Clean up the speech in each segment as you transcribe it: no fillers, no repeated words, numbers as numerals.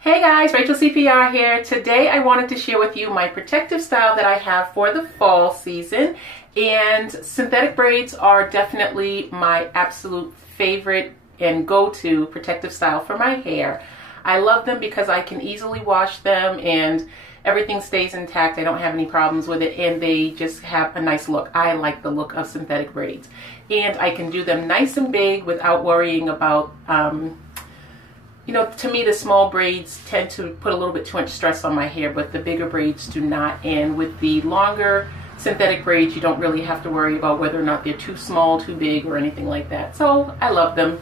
Hey guys, Rachel CPR here. Today I wanted to share with you my protective style that I have for the fall season. And synthetic braids are definitely my absolute favorite and go-to protective style for my hair. I love them because I can easily wash them and everything stays intact. I don't have any problems with it, and they just have a nice look. I like the look of synthetic braids. And I can do them nice and big without worrying about you know, to me, the small braids tend to put a little bit too much stress on my hair, but the bigger braids do not. And with the longer synthetic braids, you don't really have to worry about whether or not they're too small, too big, or anything like that. So I love them.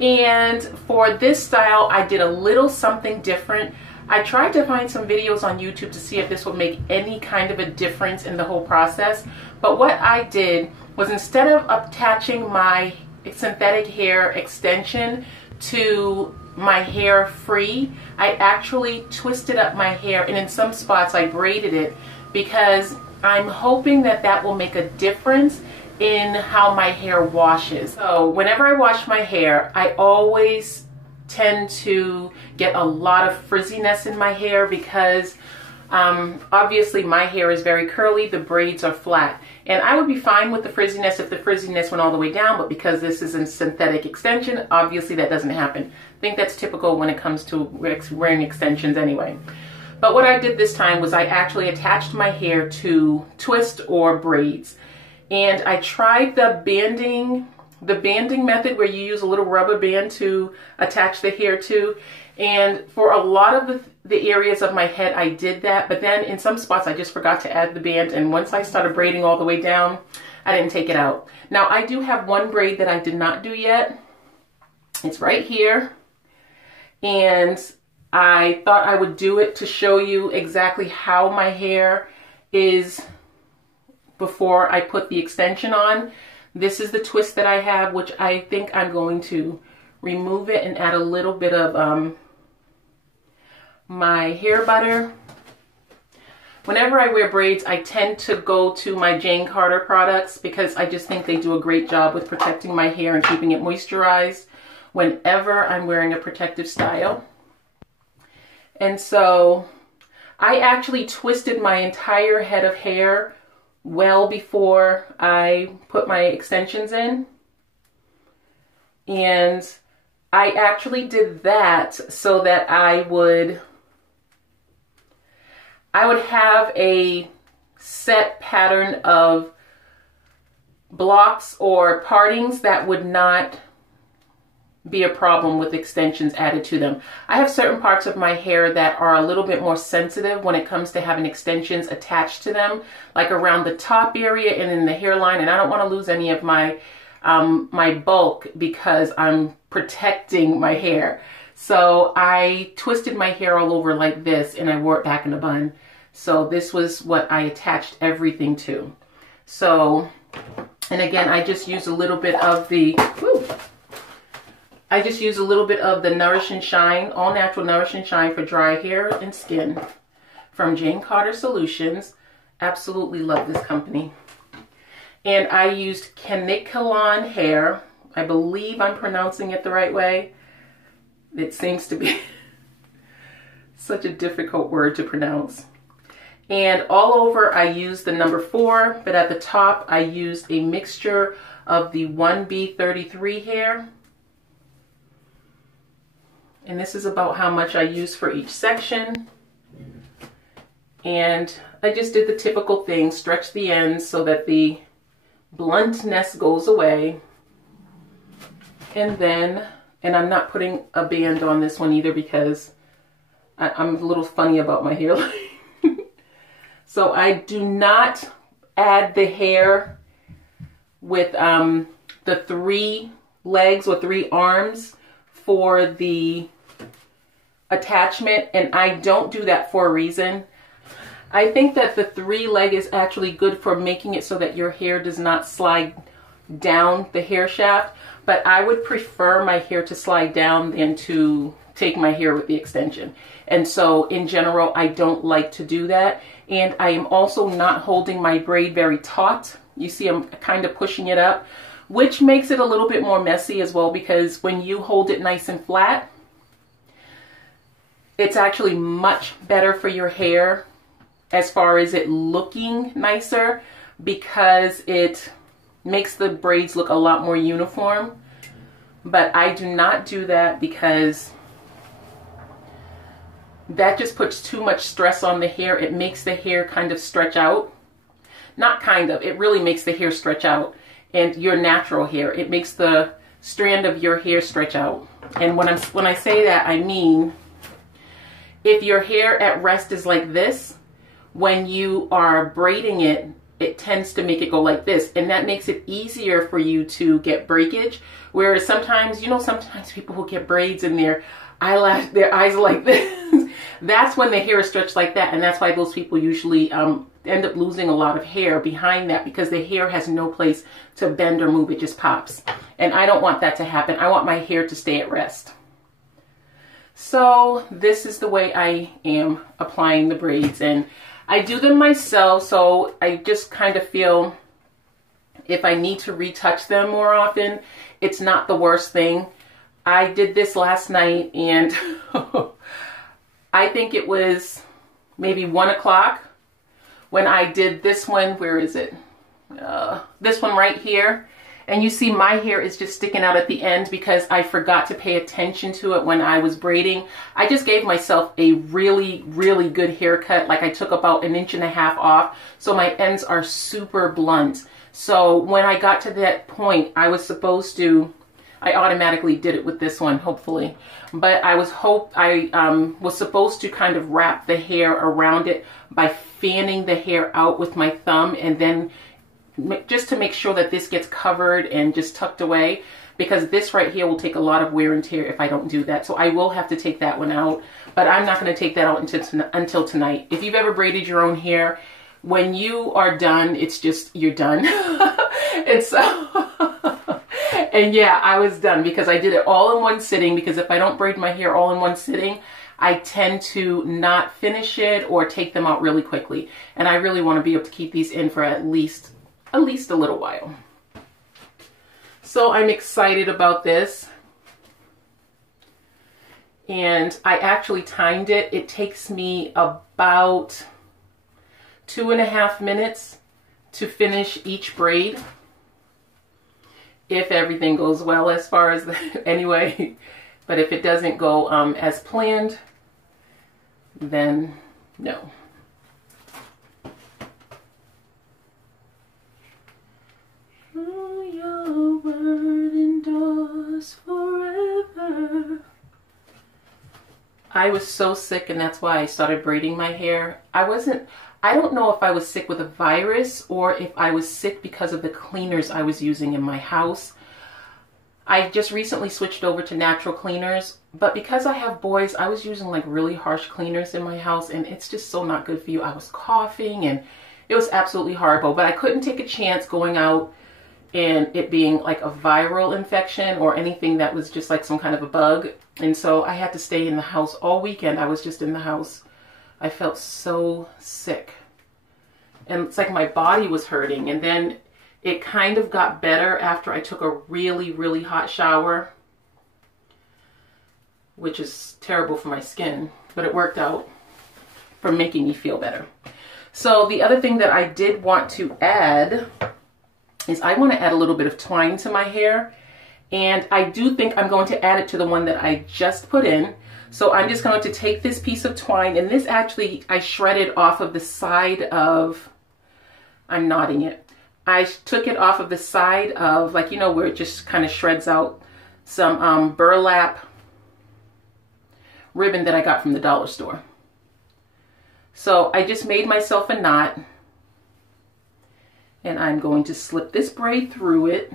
And for this style, I did a little something different. I tried to find some videos on YouTube to see if this would make any kind of a difference in the whole process. But what I did was, instead of attaching my synthetic hair extension to my hair free, I actually twisted up my hair, and in some spots I braided it, because I'm hoping that that will make a difference in how my hair washes. So whenever I wash my hair, I always tend to get a lot of frizziness in my hair because obviously my hair is very curly, the braids are flat. And I would be fine with the frizziness if the frizziness went all the way down, but because this is a synthetic extension, obviously that doesn't happen. I think that's typical when it comes to wearing extensions anyway. But what I did this time was I actually attached my hair to twist or braids. And I tried the banding method, where you use a little rubber band to attach the hair to. And for a lot of the areas of my head, I did that. But then in some spots, I just forgot to add the band. And once I started braiding all the way down, I didn't take it out. Now, I do have one braid that I did not do yet. It's right here. And I thought I would do it to show you exactly how my hair is before I put the extension on. This is the twist that I have, which I think I'm going to remove it and add a little bit of my hair butter. Whenever I wear braids, I tend to go to my Jane Carter products because I just think they do a great job with protecting my hair and keeping it moisturized whenever I'm wearing a protective style. And so I actually twisted my entire head of hair well before I put my extensions in. And I actually did that so that I would have a set pattern of blocks or partings that would not be a problem with extensions added to them. I have certain parts of my hair that are a little bit more sensitive when it comes to having extensions attached to them, like around the top area and in the hairline, and I don't want to lose any of my my bulk because I'm protecting my hair. So I twisted my hair all over like this, and I wore it back in a bun. So this was what I attached everything to. So, and again, I just used a little bit of the Nourish and Shine, all natural Nourish and Shine for dry hair and skin from Jane Carter Solutions. Absolutely love this company. And I used Caniculon hair. I believe I'm pronouncing it the right way. It seems to be such a difficult word to pronounce. And all over I used the number 4, but at the top I used a mixture of the 1B33 hair. And this is about how much I use for each section. And I just did the typical thing, stretch the ends so that the bluntness goes away. And then, and I'm not putting a band on this one either because I'm a little funny about my hairline. So I do not add the hair with the 3 legs or 3 arms for the attachment, and I don't do that for a reason. I think that the 3 leg is actually good for making it so that your hair does not slide down the hair shaft, but I would prefer my hair to slide down than to take my hair with the extension. And so in general, I don't like to do that. And I am also not holding my braid very taut. You see, I'm kind of pushing it up, which makes it a little bit more messy as well, because when you hold it nice and flat, It's actually much better for your hair as far as it looking nicer, because it makes the braids look a lot more uniform. But I do not do that because that just puts too much stress on the hair. It makes the hair kind of stretch out. Not kind of, it really makes the hair stretch out. And your natural hair, it makes the strand of your hair stretch out. And when I say that, I mean, if your hair at rest is like this, when you are braiding it, it tends to make it go like this, and that makes it easier for you to get breakage. Whereas sometimes, you know, sometimes people who get braids in their eyes are like this. That's when the hair is stretched like that, and that's why those people usually end up losing a lot of hair behind that, because the hair has no place to bend or move. It just pops. And I don't want that to happen. I want my hair to stay at rest. So this is the way I am applying the braids, and I do them myself, so I just kind of feel if I need to retouch them more often, it's not the worst thing. I did this last night, and I think it was maybe 1 o'clock when I did this one. Where is it? This one right here. And you see my hair is just sticking out at the end because I forgot to pay attention to it when I was braiding. I just gave myself a really, really good haircut. Like I took about 1.5 inches off. So my ends are super blunt. So when I got to that point, I automatically did it with this one, hopefully. But I was supposed to kind of wrap the hair around it by fanning the hair out with my thumb, and then just to make sure that this gets covered and just tucked away, because this right here will take a lot of wear and tear if I don't do that. So I will have to take that one out, but I'm not going to take that out until tonight. If you've ever braided your own hair, when you are done, it's just, you're done. And so, and yeah, I was done because I did it all in one sitting, because if I don't braid my hair all in one sitting, I tend to not finish it or take them out really quickly. And I really want to be able to keep these in for at least a little while. So I'm excited about this. And I actually timed it. It takes me about 2.5 minutes to finish each braid, if everything goes well as far as anyway. But if it doesn't go as planned, then no. Your word endures forever. I was so sick, and that's why I started braiding my hair. I don't know if I was sick with a virus or if I was sick because of the cleaners I was using in my house. I just recently switched over to natural cleaners, but because I have boys, I was using like really harsh cleaners in my house, and it's just so not good for you. I was coughing, and it was absolutely horrible, but I couldn't take a chance going out and it being like a viral infection or anything that was just like some kind of a bug. And so I had to stay in the house all weekend. I was just in the house. I felt so sick, and it's like my body was hurting. And then it kind of got better after I took a really, really hot shower, which is terrible for my skin, but it worked out for making me feel better. So the other thing that I did want to add is I want to add a little bit of twine to my hair. And I do think I'm going to add it to the one that I just put in. So I'm just going to take this piece of twine, and this actually I shredded off of the side of, I'm knotting it. I took it off of the side of, like, you know, where it just kind of shreds out some burlap ribbon that I got from the dollar store. So I just made myself a knot, and I'm going to slip this braid through it.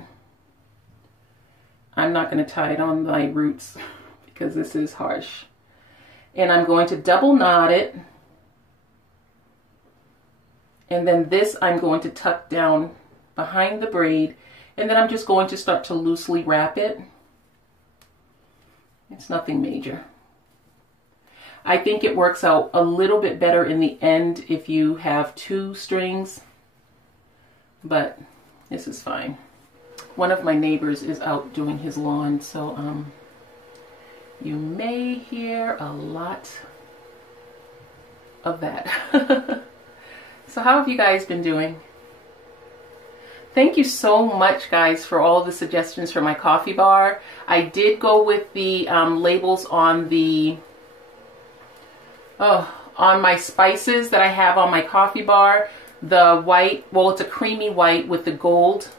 I'm not going to tie it on my roots because this is harsh. And I'm going to double knot it. And then this I'm going to tuck down behind the braid. And then I'm just going to start to loosely wrap it. It's nothing major. I think it works out a little bit better in the end if you have 2 strings. But this is fine. One of my neighbors is out doing his lawn, so you may hear a lot of that. So how have you guys been doing? Thank you so much, guys, for all the suggestions for my coffee bar. I did go with the labels on the on my spices that I have on my coffee bar. The white, well, it's a creamy white with the gold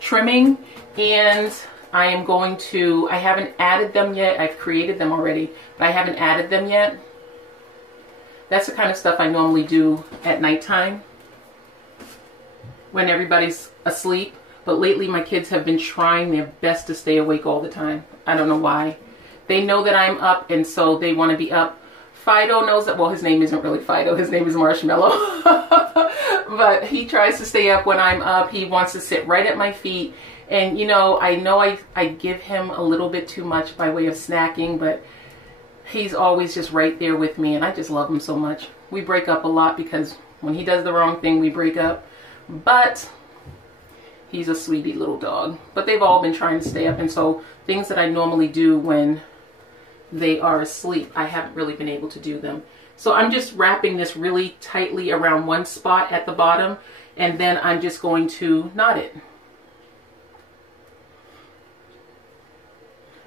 trimming, and I am going to, I haven't added them yet. I've created them already, but I haven't added them yet. That's the kind of stuff I normally do at nighttime when everybody's asleep. But lately my kids have been trying their best to stay awake all the time. I don't know why. They know that I'm up, and so they want to be up. Fido knows that, well, his name isn't really Fido, his name is Marshmallow. But he tries to stay up when I'm up. He wants to sit right at my feet. And you know I give him a little bit too much by way of snacking, but he's always just right there with me, and I just love him so much. We break up a lot because when he does the wrong thing, we break up. But he's a sweetie little dog. But they've all been trying to stay up, and so things that I normally do when they are asleep, I haven't really been able to do them. So I'm just wrapping this really tightly around one spot at the bottom, and then I'm just going to knot it.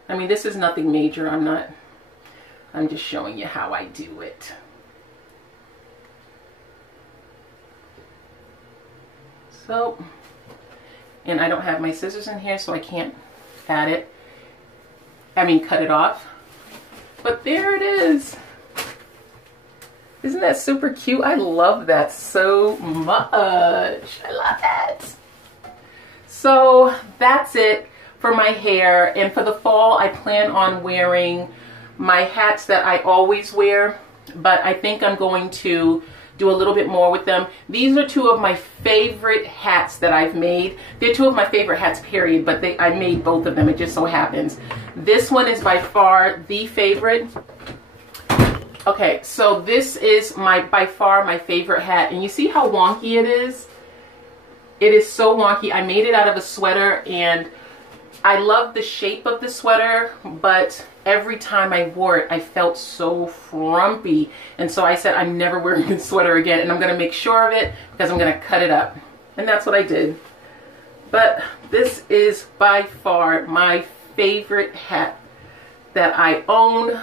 I mean, this is nothing major. I'm just showing you how I do it. So, and I don't have my scissors in here, so I can't cut it off. But there it is. Isn't that super cute? I love that so much. I love that. So that's it for my hair. And for the fall, I plan on wearing my hats that I always wear, but I think I'm going to do a little bit more with them. These are two of my favorite hats that I've made. They're two of my favorite hats, period, but I made both of them. It just so happens. This one is by far the favorite. Okay, so this is by far my favorite hat, and you see how wonky it is? It is so wonky. I made it out of a sweater, and I love the shape of the sweater, but every time I wore it, I felt so frumpy. And so I said, I'm never wearing this sweater again, and I'm going to make sure of it because I'm going to cut it up. And that's what I did. But this is by far my favorite hat that I own,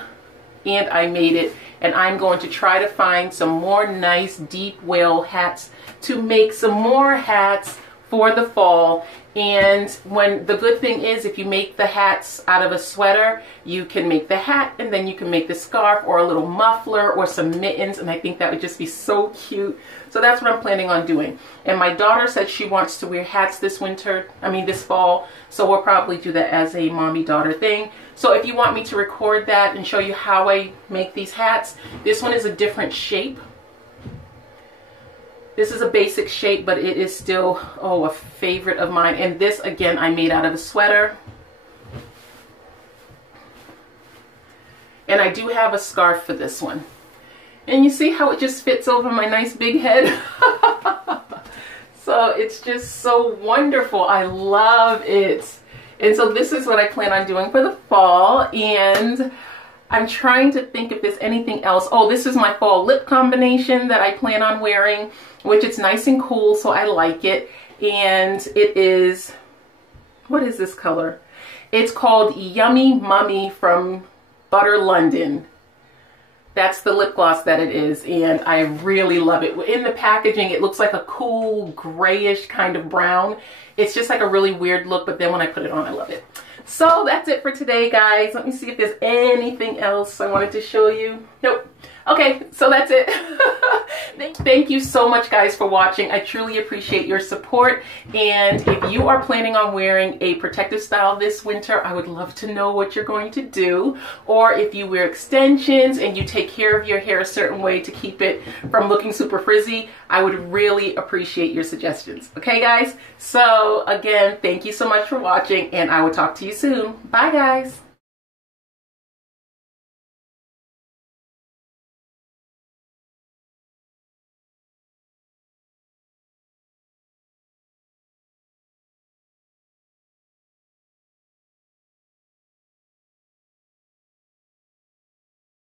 and I made it. And I'm going to try to find some more nice deep wale hats to make some more hats for the fall. And when the good thing is, if you make the hats out of a sweater, you can make the hat, and then you can make the scarf or a little muffler or some mittens, and I think that would just be so cute. So that's what I'm planning on doing. And my daughter said she wants to wear hats this fall, so we'll probably do that as a mommy-daughter thing. So if you want me to record that and show you how I make these hats, this one is a different shape. This is a basic shape, but it is still, a favorite of mine. And this, again, I made out of a sweater. And I do have a scarf for this one. And you see how it just fits over my nice big head? So it's just so wonderful. I love it. And so this is what I plan on doing for the fall. And I'm trying to think if there's anything else. Oh, this is my fall lip combination that I plan on wearing, which it's nice and cool, so I like it. And it is, what is this color? It's called Yummy Mummy from Butter London. That's the lip gloss that it is, and I really love it. In the packaging, it looks like a cool grayish kind of brown. It's just like a really weird look, but then when I put it on, I love it. So that's it for today, guys. Let me see if there's anything else I wanted to show you. Nope. Okay, so that's it. Thank you so much, guys, for watching. I truly appreciate your support. And if you are planning on wearing a protective style this winter, I would love to know what you're going to do. Or if you wear extensions and you take care of your hair a certain way to keep it from looking super frizzy, I would really appreciate your suggestions. Okay, guys? So again, thank you so much for watching, and I will talk to you soon. Bye, guys.